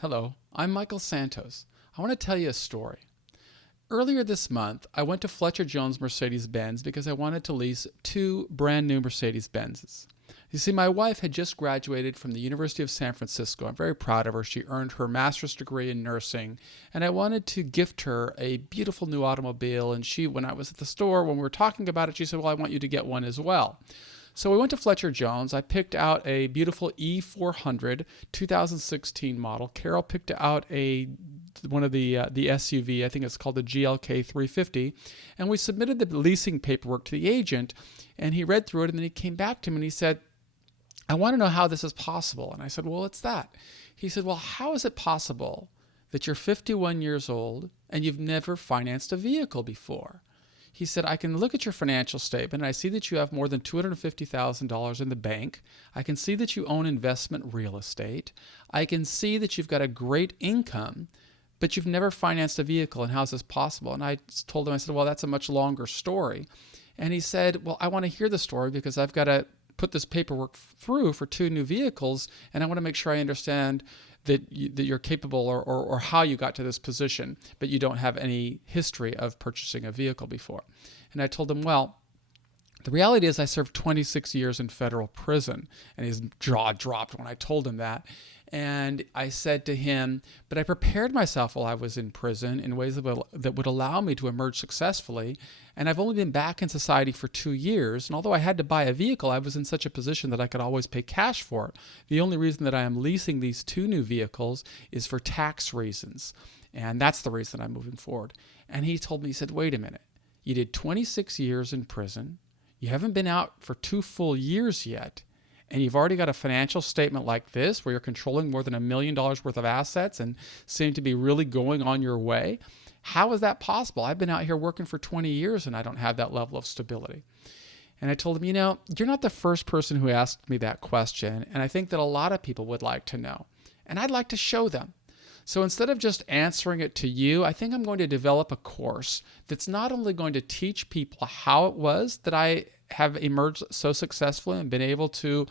Hello, I'm Michael Santos. I want to tell you a story. Earlier this month, I went to Fletcher Jones Mercedes-Benz because I wanted to lease two brand new Mercedes-Benzes. You see, my wife had just graduated from the University of San Francisco. I'm very proud of her. She earned her master's degree in nursing, and I wanted to gift her a beautiful new automobile. And when I was at the store, when we were talking about it, she said, "Well, I want you to get one as well." So we went to Fletcher Jones. I picked out a beautiful E400 2016 model. Carol picked out one of the SUV. I think it's called the GLK 350. And we submitted the leasing paperwork to the agent, and he read through it, and then he came back to me and he said, "I want to know how this is possible." And I said, "Well, it's that." He said, "Well, how is it possible that you're 51 years old and you've never financed a vehicle before?" He said, "I can look at your financial statement and I see that you have more than $250,000 in the bank. I can see that you own investment real estate. I can see that you've got a great income, but you've never financed a vehicle. And how's this possible?" And I told him, I said, "Well, that's a much longer story." And he said, "Well, I want to hear the story because I've got to put this paperwork through for two new vehicles, and I want to make sure I understand that you're capable or how you got to this position, but you don't have any history of purchasing a vehicle before." And I told him, "Well, the reality is I served 26 years in federal prison." And his jaw dropped when I told him that. And I said to him, "But I prepared myself while I was in prison in ways that would allow me to emerge successfully. And I've only been back in society for 2 years. And although I had to buy a vehicle, I was in such a position that I could always pay cash for it. The only reason that I am leasing these two new vehicles is for tax reasons. And that's the reason I'm moving forward." And he told me, he said, "Wait a minute. You did 26 years in prison. You haven't been out for 2 full years yet. And you've already got a financial statement like this where you're controlling more than $1 million worth of assets and seem to be really going on your way. How is that possible? I've been out here working for 20 years and I don't have that level of stability." And I told him, "You're not the first person who asked me that question. And I think that a lot of people would like to know. And I'd like to show them. So instead of just answering it to you, I think I'm going to develop a course that's not only going to teach people how it was that I have emerged so successfully and been able to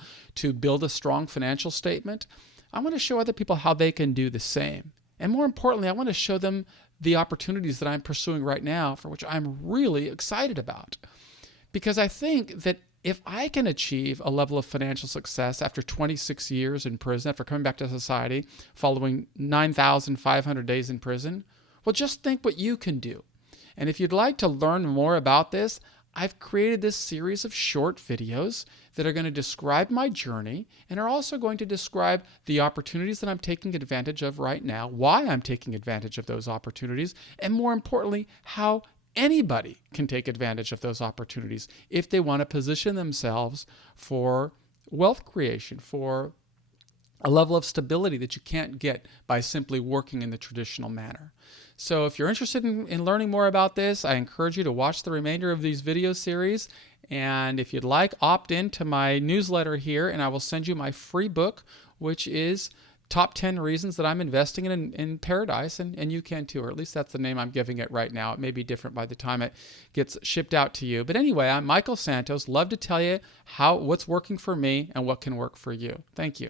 build a strong financial statement. I want to show other people how they can do the same. And more importantly, I want to show them the opportunities that I'm pursuing right now, for which I'm really excited about. Because I think that if I can achieve a level of financial success after 26 years in prison, after coming back to society, following 9,500 days in prison, well, just think what you can do. And if you'd like to learn more about this, I've created this series of short videos that are going to describe my journey and are also going to describe the opportunities that I'm taking advantage of right now, why I'm taking advantage of those opportunities, and more importantly, how anybody can take advantage of those opportunities if they want to position themselves for wealth creation, for a level of stability that you can't get by simply working in the traditional manner. So if you're interested in learning more about this, I encourage you to watch the remainder of these video series. And if you'd like, opt in to my newsletter here, and I will send you my free book, which is Top 10 Reasons That I'm Investing in Paradise, and you can too, or at least that's the name I'm giving it right now. It may be different by the time it gets shipped out to you. But anyway, I'm Michael Santos. Love to tell you what's working for me and what can work for you. Thank you.